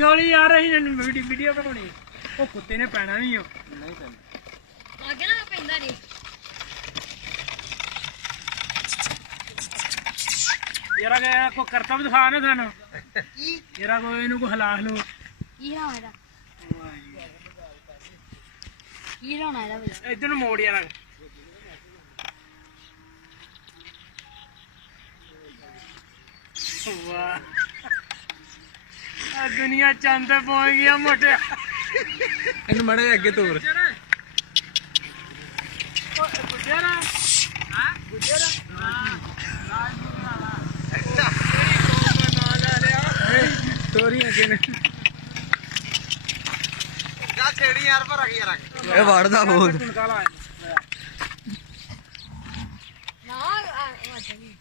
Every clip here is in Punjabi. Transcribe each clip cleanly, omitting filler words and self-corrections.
ਹੌਲੀ ਯਾਰ ਅਸੀਂ ਵੀਡੀਓ ਬਣਾਉਣੀ ਉਹ ਕੁੱਤੇ ਨੇ ਪੈਣਾ ਵੀ ਨਹੀਂ ਪੈਂਦਾ ਅੱਗੇ ਨਾ ਪੈਂਦਾ ਜੀ ਯਾਰ ਅਗੇ ਕੋ ਕਰਤਬ ਦਿਖਾ ਨਾ ਸਾਨੂੰ ਕੀ ਯਾਰ ਕੋ ਇਹਨੂੰ ਕੋ ਹਲਾ ਲੋ ਕੀ ਹਾਲ ਇਹਦਾ ਕੀ ਲਾਉਣਾ ਇਹਦਾ ਬਈ ਇੱਧਰ ਨੂੰ ਮੋੜ ਯਾਰ ਵਾਹ ਆ ਦੁਨੀਆ ਚੰਦ ਤੇ ਪਹੁੰਚ ਗਿਆ ਮੋਟੇ ਇਹਨੂੰ ਮੜੇ ਅੱਗੇ ਤੋਰ ਗੁੱਜਰਾ ਹਾਂ ਗੁੱਜਰਾ ਹਾਂ ਤੋਰੀ ਅੱਗੇ ਨੇ ਜਾ ਛੇੜੀ ਯਾਰ ਪਰ ਰੱਖ ਯਾਰ ਇਹ ਵੜਦਾ ਬਹੁਤ ਕਾਲਾ ਨਾ ਵਾਜਣੀ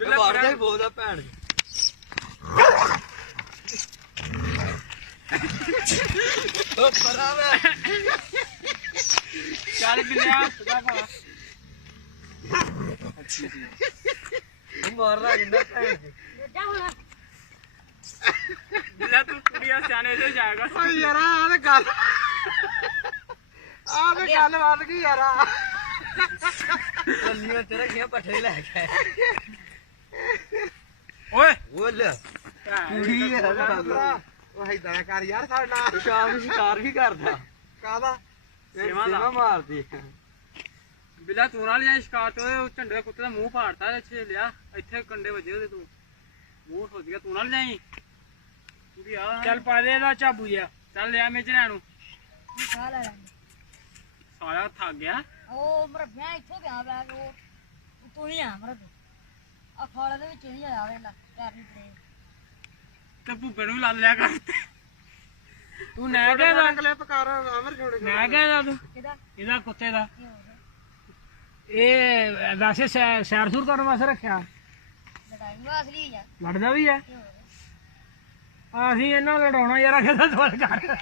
ਵੜਦਾ ਹੀ ਬਹੁਤ ਆ ਭੈਣ ਉਹ ਪਰਾ ਵੇ ਚੱਲ ਬਿਲਿਆ ਸਦਾ ਪਾ ਮਾਰ ਲਾ ਜਿੰਦਾ ਭੈਣ ਜਾ ਹੁਣ ਬਿਲਿਆ ਤੂੰ ਕੁੜੀਆਂ ਸਿਆਣੇ ਤੇ ਜਾਏਗਾ ਓ ਯਾਰ ਆਹ ਤੇ ਗੱਲ ਵੱਧ ਗਈ ਯਾਰ ਕੱਲੀਆਂ ਤੇ ਰੱਖੀਆਂ ਪੱਠੇ ਲੈ ਕੇ ਓਏ ਬੋਲ ਕੁੜੀ ਹੈ ਉਹ ਇਦਾਂ ਕਰ ਯਾਰ ਸਾਡਾ ਸ਼ਾਮ ਸ਼ਿਕਾਰ ਵੀ ਕਰਦਾ ਕਾਦਾ ਸੇਵਾ ਮਾਰਦੀ ਬਿਲਿਆ ਤੂੰ ਨਾਲ ਜਾਂ ਸ਼ਿਕਾਰ ਤੇ ਉਹ ਝੰਡੇ ਕੁੱਤੇ ਦਾ ਮੂੰਹ ਪਾੜਤਾ ਇੱਥੇ ਲਿਆ ਇੱਥੇ ਕੰਡੇ ਵੱਜੇ ਉਹਦੇ ਤੂੰ ਮੂੰਹ ਸੋਚ ਗਿਆ ਤੂੰ ਨਾਲ ਜਾਈ ਚੱਲ ਪਾ ਦੇ ਇਹਦਾ ਝਾਬੂ ਜਿਹਾ ਚੱਲ ਲਿਆ ਮੇਜਰਿਆਂ ਨੂੰ ਖਾ ਲੈ ਸਾਰਾ ਥੱਕ ਗਿਆ ਉਹ ਮਰਬਿਆ ਇੱਥੋਂ ਗਿਆ ਬੈਗ ਉਹ ਤੂੰ ਹੀ ਆ ਮਰਬ ਆ ਖਾਲੇ ਦੇ ਵਿੱਚ ਨਹੀਂ ਆਇਆ ਵੇਲਾ ਕਰਨੀ ਤੇ ਤੇ ਭੁੱਬੇ ਨੂੰ ਲਾ ਲਿਆ ਕਰ ਤੂੰ ਨਾ ਕਹਿਦਾ ਕਲਿੱਪ ਕਰ ਅਮਰ ਛੋੜੇ ਨਾ ਕਹਿਦਾ ਤੂੰ ਕਿਹਦਾ ਇਹਦਾ ਕੁੱਤੇ ਦਾ ਕੀ ਹੋ ਰਿਹਾ ਇਹ ਵੈਸੇ ਸੈਰ ਸੂਰ ਕਰਨ ਵਾਸਤੇ ਰੱਖਿਆ ਲੜਾਈ ਵਾਸਲੀ ਆ ਲੜਦਾ ਵੀ ਹੈ ਕੀ ਹੋ ਰਿਹਾ ਅਸੀਂ ਇਹਨਾਂ ਲੜਾਉਣਾ ਯਾਰ ਕਿਹਦਾ ਸਵਾਲ ਕਰ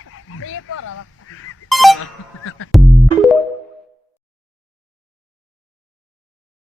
ਇਹ ਭੋਰਾ ਵਾ